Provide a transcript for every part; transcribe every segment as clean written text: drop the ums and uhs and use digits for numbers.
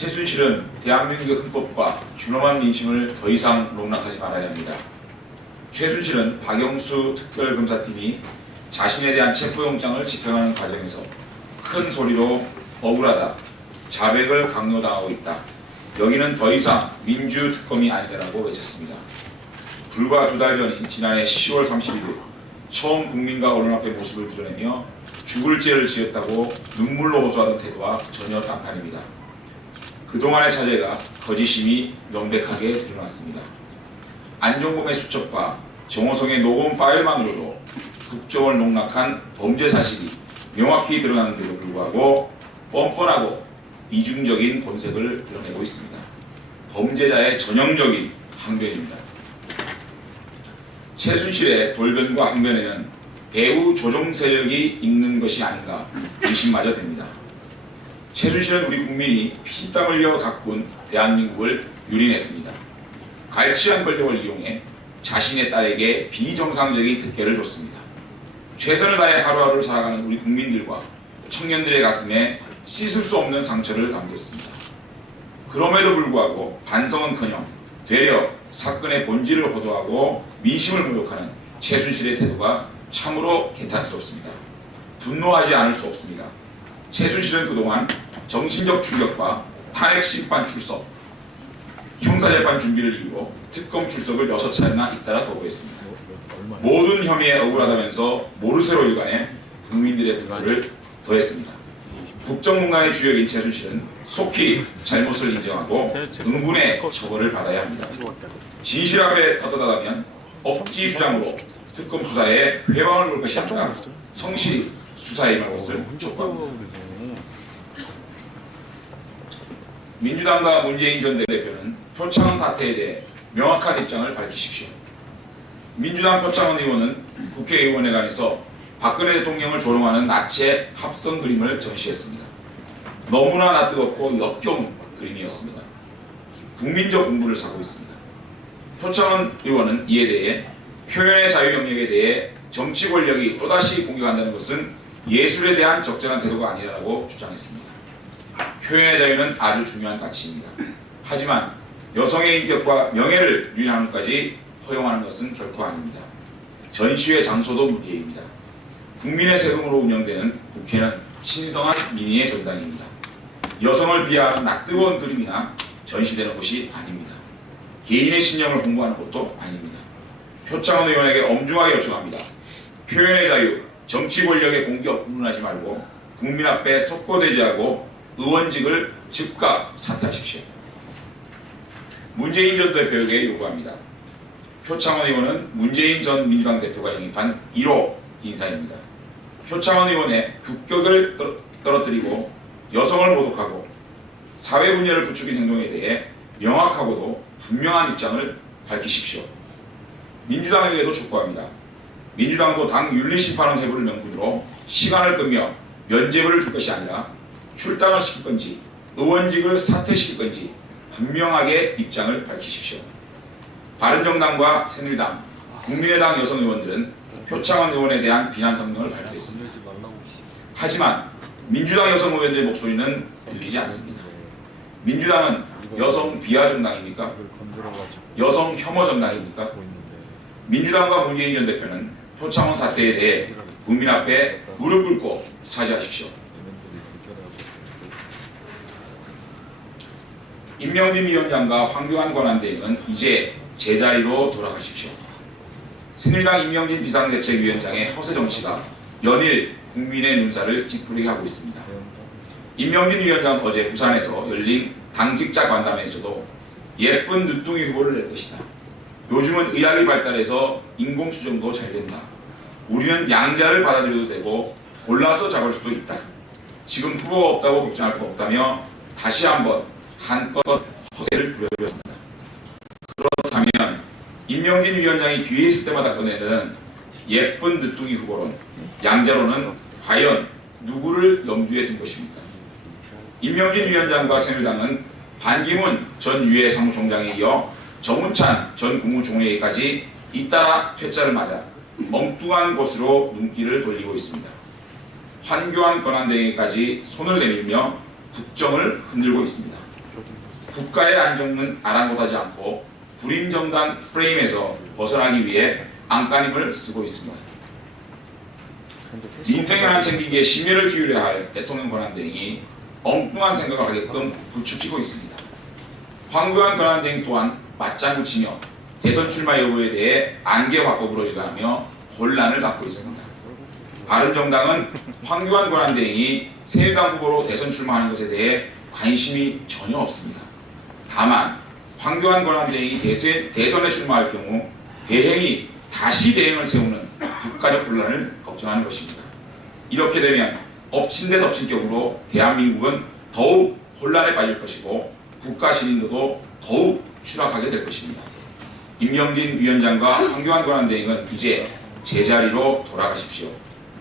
최순실은 대한민국의 헌법과 준엄한 민심을 더 이상 농락하지 말아야 합니다. 최순실은 박영수 특별검사팀이 자신에 대한 체포영장을 집행하는 과정에서 큰 소리로 억울하다, 자백을 강요당하고 있다, 여기는 더 이상 민주특검이 아니다라고 외쳤습니다. 불과 2달 전인 지난해 10월 31일 처음 국민과 언론 앞에 모습을 드러내며 죽을 죄를 지었다고 눈물로 호소하던 태도와 전혀 딴판입니다. 그동안의 사죄가 거짓임이 명백하게 드러났습니다. 안종범의 수첩과 정호성의 녹음 파일만으로도 국정을 농락한 범죄 사실이 명확히 드러나는데도 불구하고 뻔뻔하고 이중적인 본색을 드러내고 있습니다. 범죄자의 전형적인 항변입니다. 최순실의 돌변과 항변에는 배후 조종 세력이 있는 것이 아닌가 의심마저 됩니다. 최순실은 우리 국민이 피땀 흘려 가꾼 대한민국을 유린했습니다. 갈취한 권력을 이용해 자신의 딸에게 비정상적인 특혜를 줬습니다. 최선을 다해 하루하루를 살아가는 우리 국민들과 청년들의 가슴에 씻을 수 없는 상처를 남겼습니다. 그럼에도 불구하고 반성은커녕 되려 사건의 본질을 호도하고 민심을 모욕하는 최순실의 태도가 참으로 개탄스럽습니다. 분노하지 않을 수 없습니다. 최순실은 그동안 정신적 충격과 탄핵 심판 출석, 형사재판 준비를 이유로 특검 출석을 6차례나 잇따라 거부했습니다. 모든 혐의에 억울하다면서 모르쇠로 일관해 국민들의 분노를 더했습니다. 국정농단의 주역인 최순실은 속히 잘못을 인정하고 응분의 처벌을 받아야 합니다. 진실 앞에 떳떳하다면 억지 주장으로 특검 수사에 회방을 볼 것이 아니라 성실히 수사에 임할 것을 촉구합니다. 민주당과 문재인 전 대표는 표창원 사태에 대해 명확한 입장을 밝히십시오. 민주당 표창원 의원은 국회의원회관에서 박근혜 대통령을 조롱하는 나체 합성 그림을 전시했습니다. 너무나 낯뜨겁고 역겨운 그림이었습니다. 국민적 공분을 사고 있습니다. 표창원 의원은 이에 대해 표현의 자유 영역에 대해 정치 권력이 또다시 공격한다는 것은 예술에 대한 적절한 태도가 아니라고 주장했습니다. 표현의 자유는 아주 중요한 가치입니다. 하지만 여성의 인격과 명예를 유린하는 것까지 허용하는 것은 결코 아닙니다. 전시회 장소도 문제입니다. 국민의 세금으로 운영되는 국회는 신성한 민의의 전당입니다. 여성을 비하하는 낯뜨거운 그림이나 전시되는 곳이 아닙니다. 개인의 신념을 홍보하는 것도 아닙니다. 표창원 의원에게 엄중하게 요청합니다. 표현의 자유, 정치 권력의 공격 운운하지 말고 국민 앞에 속고대지하고 의원직을 즉각 사퇴하십시오. 문재인 전 대표에게 요구합니다. 표창원 의원은 문재인 전 민주당 대표가 영입한 1호 인사입니다. 표창원 의원의 급격을 떨어뜨리고 여성을 모독하고 사회 분열을 부추긴 행동에 대해 명확하고도 분명한 입장을 밝히십시오. 민주당에게도 촉구합니다. 민주당도 당 윤리심판원 회부를 명분으로 시간을 끌며 면죄부를 줄 것이 아니라 출당을 시킬 건지 의원직을 사퇴시킬 건지 분명하게 입장을 밝히십시오. 바른정당과 새누리당, 국민의당 여성 의원들은 표창원 의원에 대한 비난 성명을 발표했습니다. 하지만 민주당 여성 의원들의 목소리는 들리지 않습니다. 민주당은 여성 비하 정당입니까? 여성 혐오 정당입니까? 민주당과 문재인 전 대표는 표창원 사태에 대해 국민 앞에 무릎 꿇고 사죄하십시오. 임명진 위원장과 황교안 권한대행은 이제 제자리로 돌아가십시오. 새누리당 임명진 비상대책위원장의 허세 정치가 연일 국민의 눈살을 찌푸리게 하고 있습니다. 임명진 위원장 어제 부산에서 열린 당직자 관담회에서도 예쁜 늦둥이 후보를 낼 것이다. 요즘은 의학이 발달해서 인공수정도 잘 된다. 우리는 양자를 받아들여도 되고 골라서 잡을 수도 있다. 지금 후보가 없다고 걱정할 거 없다며 다시 한번 한껏 허세를 부려주었습니다. 그렇다면 임명진 위원장이 뒤에 있을 때마다 꺼내는 예쁜 늦둥이 후보론, 양자론은 과연 누구를 염두에 둔 것입니까? 임명진 위원장과 새누리당은 반기문 전 유해 사무총장에 이어 정운찬 전 국무총리까지 잇따라 퇴짜를 맞아 엉뚱한 곳으로 눈길을 돌리고 있습니다. 황교안 권한대행까지 손을 내밀며 국정을 흔들고 있습니다. 국가의 안정은 아랑곳하지 않고 불임정당 프레임에서 벗어나기 위해 안간힘을 쓰고 있습니다. 민생을 한 챙기기에 심혈을 기울여야 할 대통령 권한대행이 엉뚱한 생각을 하게끔 부추기고 있습니다. 황교안 권한대행 또한 맞장구 치며 대선 출마 여부에 대해 안개 화법으로 일관하며 혼란을 낳고 있습니다. 바른정당은 황교안 권한대행이 새누리당 후보로 대선 출마하는 것에 대해 관심이 전혀 없습니다. 다만 황교안 권한대행이 대선에 출마할 경우 대행이 다시 대행을 세우는 국가적 혼란을 걱정하는 것입니다. 이렇게 되면 엎친 데 덮친 격으로 대한민국은 더욱 혼란에 빠질 것이고 국가 신인도도 더욱 추락하게 될 것입니다. 임명진 위원장과 황교안 권한대행은 이제 제자리로 돌아가십시오.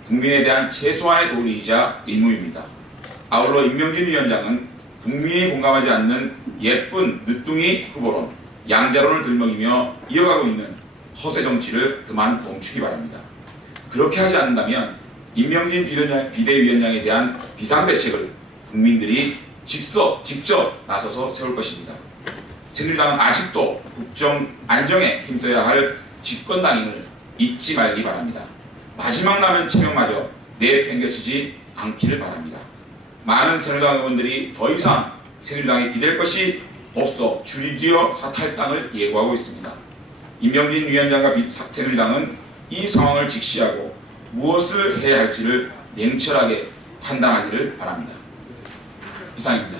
국민에 대한 최소한의 도리이자 의무입니다. 아울러 임명진 위원장은 국민이 공감하지 않는 예쁜 늦둥이 후보론, 양자론을 들먹이며 이어가고 있는 허세 정치를 그만 멈추기 바랍니다. 그렇게 하지 않는다면 임명진 비대위원장에 대한 비상대책을 국민들이 직접 나서서 세울 것입니다. 새누리당은 아직도 국정 안정에 힘써야 할 집권당임을 잊지 말기 바랍니다. 마지막 남은 체면마저 내팽개치지 않기를 바랍니다. 많은 새누리당 의원들이 더 이상 새누리당에 기댈 것이 없어 줄지어 사탈당을 예고하고 있습니다. 임명진 위원장과 새누리당은 이 상황을 직시하고 무엇을 해야 할지를 냉철하게 판단하기를 바랍니다. 이상입니다.